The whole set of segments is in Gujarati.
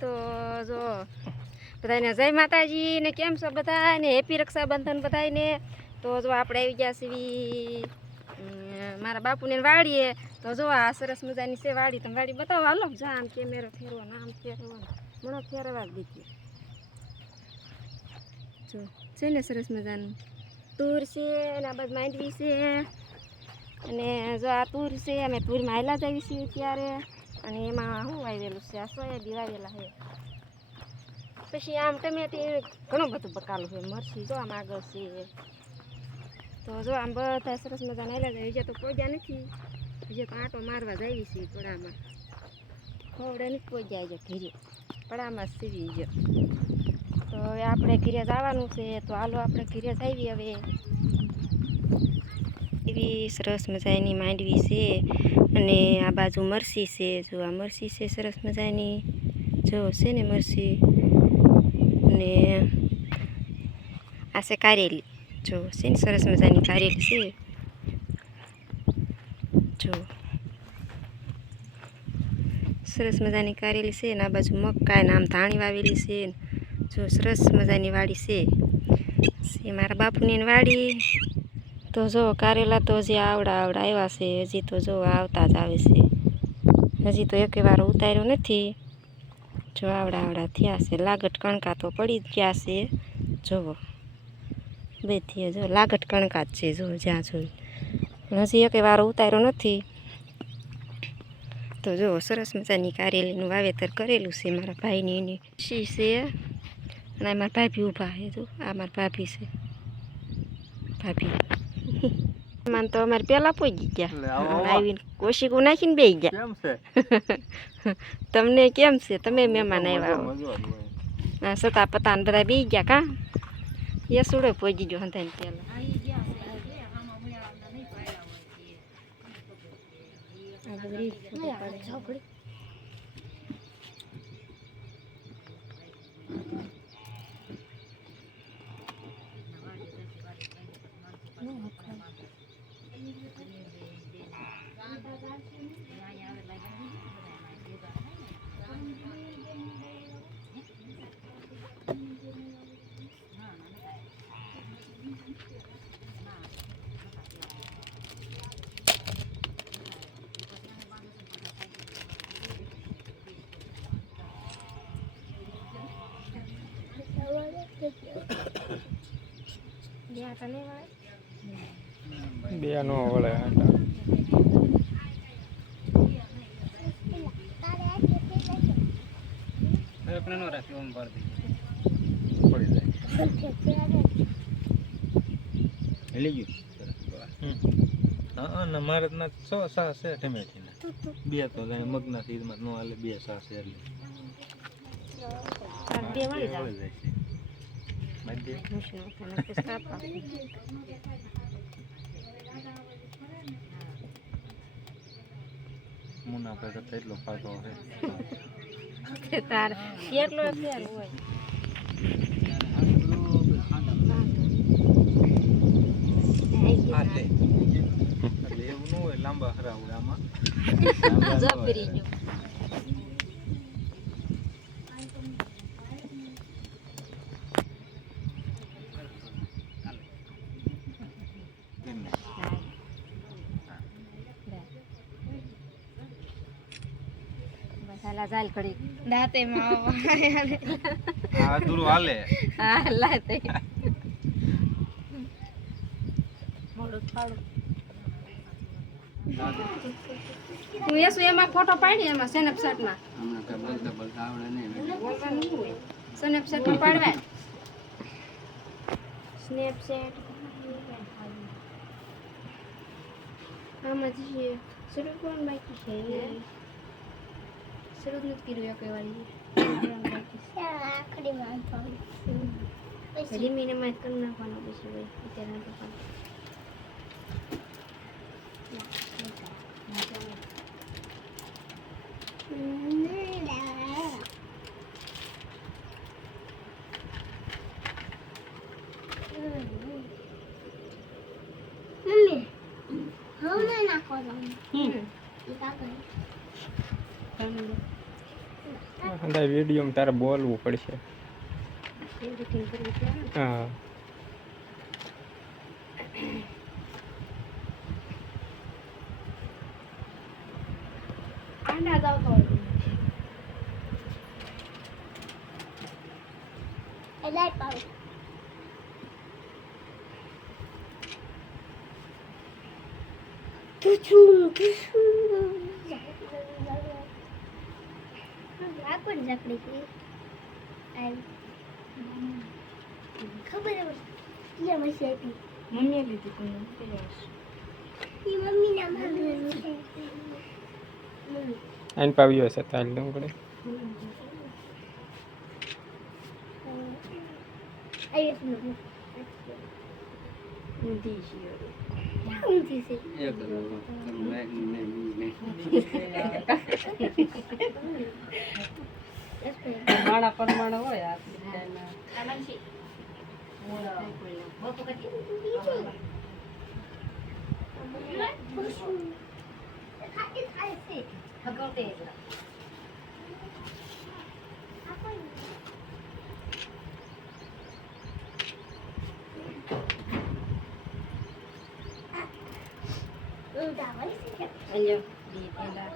તો જો બધાને જય માતાજી ને કેમ છો બધાને હેપી રક્ષાબંધન બધાને. તો જો આપણે આવી ગયા છીએ મારા બાપુને વાડીએ. તો જો આ સરસ મજાની છે વાડી. તમે વાડી બતાવો હાલો. જા આમ કેમેરો ફેરવો આમ ફેરવો મને ફેરવા જ દીધી. જો છે ને સરસ મજાનું તુર છે અને આ બાજુ માંડવી છે. અને જો આ તુર છે અમે તુરમાં હાલ્યા જ આવી છીએ ત્યારે. અને એમાં શું વાવેલું છે? આ સોયાબીન વાવેલા છે. પછી આમ ટમેટી ઘણું બધું બકાલું છે. મરચી જો આમ આગળ છે. તો જો આમ બધા સરસ મજાના હાલ્યા જાય. હજી તો પહોંચ્યા નથી. હજી તો આંટો મારવા જ આવી છીએ પડામાં. ખવડે નથી પહોંચ્યા હજી ઘીરે પડામાં જ સીવી ગયો. તો હવે આપણે ઘીરે જવાનું છે. તો હાલો આપણે ઘીરે જ આવી હવે. એવી સરસ મજાની માંડવી છે. અને આ બાજુ મરસી છે. જો આ મરસી છે સરસ મજાની. જો છે ને મરસી. અને આ છે કારેલી. જો છે ને સરસ મજાની કારેલી છે. જો સરસ મજાની કારેલી છે ને આ બાજુ મકાઈ ને આમ ધાણી વાવેલી છે. જો સરસ મજાની વાડી છે મારા બાપુની વાડી. તો જો કારેલા તો હજી આવડા આવ્યા છે. હજી તો જો આવતા જ આવે છે. હજી તો એક વાર ઉતાર્યો નથી. જો આવડા થયા છે. લાગટ કણકા તો પડી જ ગયા છે. જુઓ બેથી જો લાગટ કણકા જ છે. જો જ્યાં જોઈ હજી એક વાર ઉતાર્યો નથી. તો જો સરસ મજાની કારેલીનું વાવેતર કરેલું છે મારા ભાઈની. એની શી છે અને મારા ભાભી ઊભા છે. જો આ મારા ભાભી છે. ભાભી માન તો અમારે પેલા પહોંચી ગયા. આવીને કોશિકું નાખીને બેસી ગયા. તમને કેમ છે? તમે મહેમાન આવ્યા સતા પતાને બધા બેસી ગયા કા? યસુડો પહોંચી ગયો હંધાઈને પેલા. બે નો વળે મારે ના 6 સા છે ટમેટી ના. બે તો મગના સીધમાં નો હાલે. 2 સા છે એટલે મુના પાસે એટલો ફાયદો છે તાર કેટલો ફેર હોય. એટલે એવું ન હોય. લાંબા હરા હોય આમાં. જપરી ગયો. જાલ કરી દાતે માં આ દૂર હાલે. હા લાતે મોડું થાળું. હું એસુ એમાં ફોટો પાડી એમાં સ્નેપચેટમાં. હમણાં કે બોલતા આવડે નહીં. બોલવાનું નહીં હોય. સ્નેપચેટમાં પાડવા. સ્નેપચેટ આમાં જે શરૂ કોણ બાકી છે શરૂ નથી કર્યું એક વાળી આખડીમાં પછી રીમીને માં કરી નાખવાનો પછી હોય અત્યારે મમ્મી હવે નાખો અંદર વિડીયોમાં તારે બોલવું પડશે. એડિટિંગ કરવું છે ને. હા આંડા જાવ તો એ લાઈટ પાવ લાકડ લાકડી કે ખબર છે મસી આપી મમ્મીએ લીધી કોને ઈ મમ્મી ના માગવાનું છે આઈને પાવ્યો હશે તાલ દઉં પડે. આયસ નો ઊંધી છે ઊંધી છે માણા પરમાણે હોય આ Ayo, di tenda.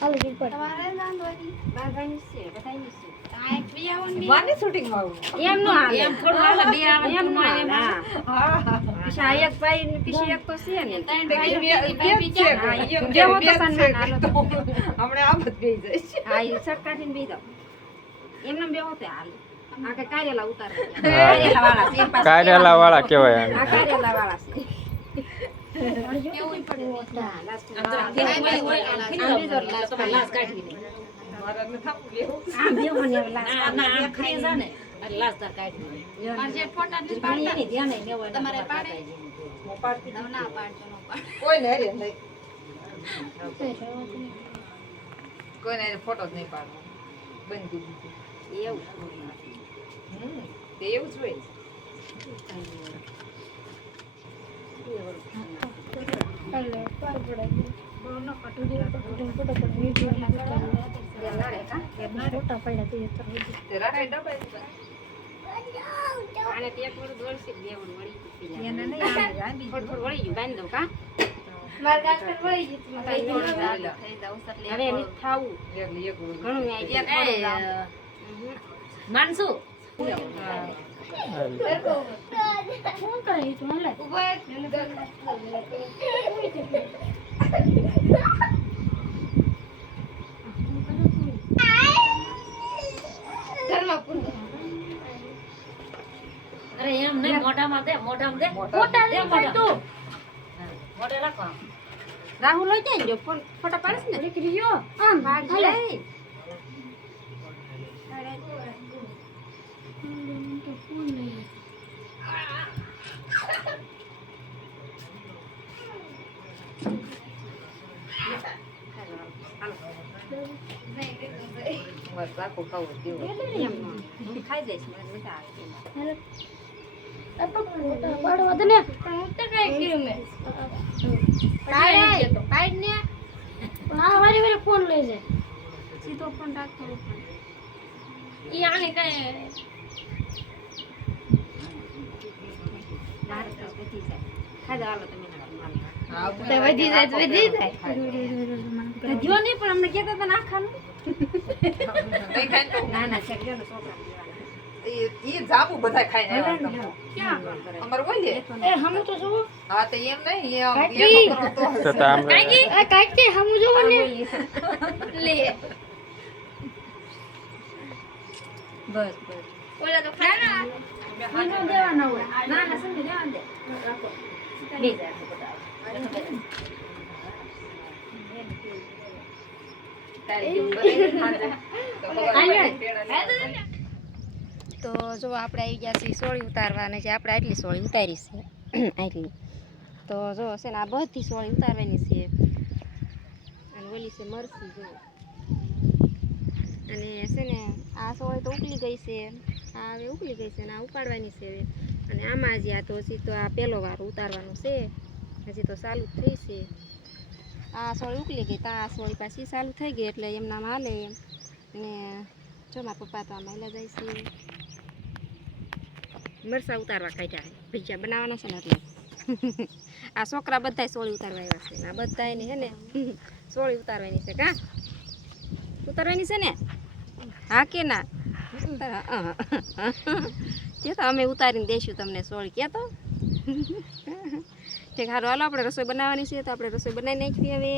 Kalau jumpa. વાની શૂટિંગ માં Em no ada. એમ થોડું હાલે બે આવે Em no હા ada. Pisah ayat bayi, pisah ayat kosian ya. બે છે Dia mau pesan mana? હમણે આમ જ બેહી જાય છે Ayo, serkatin beda. Em nam beho te al. Ake karela utar. હા. Karela walas. Em pas. કારેલા વાળા કહેવાય આને. Karela walas. મારા ને થાપું લેવું Ah, dia punya las. કોઈ ને રે નહીં કોઈ ને ફોટો જ નહીં પાડવો બંધ કરી દીધું તે એવું જ હોય તે રાખે ડબ્બા Ana tiap baru dua sih dia baru balik. એને નહીં આવે આ બી Baru balik juga bandung kan? Ada yang tahu. એટલે એક ઓલું. Kalau nggak dia tahu. માનસુ અરે એમ નહીં મોઢામાં દે મોઢામાં દે મોટા દે મોઢા મોઢે રાખો Rahul lo jangan foto panas nih. Video. Panas. બસ આખું ખાવું દેવું ખાઈ જઈશ મને મજા આવે સીધો ફોન રાખતો ઈ આને કઈ મારે તો બધી જાય ખાઈ જાવ તમે વધી જાય જો નહીં પણ અમને કહેતા હતા ના ખાનું ના ના છે ગયો છોકરા એ જામુ બધા ખાઈને આવ્યા હતા. ક્યાં અમારે બોલીએ એ હમ તો જો હા તો એમ નહીં એમ કાકી. એમ કરો તો તો તામ કાકી હમ જો ને લે બસ બસ ઓલા તો ખાના નો દેવાના હોય ના ના સમજી દેવાના દે રાખો બીજા તો જો આપણે આવી ગયા છીએ સોળી ઉતારવાની છે આપણે આટલી સોળી ઉતારી છે આટલી તો જો છે ને આ બધી સોળી ઉતારવાની છે અને ઓલી છે મરસી જો અને છે ને આ સોળી તો ઉકળી ગઈ છે, આ હવે ઉકળી ગઈ છે ને આ ઉકાળવાની છે હવે. અને આમાં હજી આ તો હજી તો આ પહેલો વાર ઉતારવાનો છે, હજી તો ચાલુ જ થઈ છે. આ સોળી ઉકળી ગઈ તો આ સોળી પાછી ચાલુ થઈ ગઈ એટલે એમનામાં હાલે એમ. અને જો મારા પપ્પા તો આમાં જાય છે, મરચાં ઉતારવા કાઢ્યા છે, ભજીયા બનાવવાના છે ને એટલે. આ છોકરા બધાય સોળી ઉતારવા આવ્યા છે, આ બધાને હે ને સોળી ઉતારવાની છે. કા ઉતારવાની છે ને? હા કે ના? કે તો અમે ઉતારીને દઈશું તમને સોળી, કે તો ઠીક. સારું, હાલો આપણે રસોઈ બનાવવાની છે તો આપણે રસોઈ બનાવી નાખીએ હવે.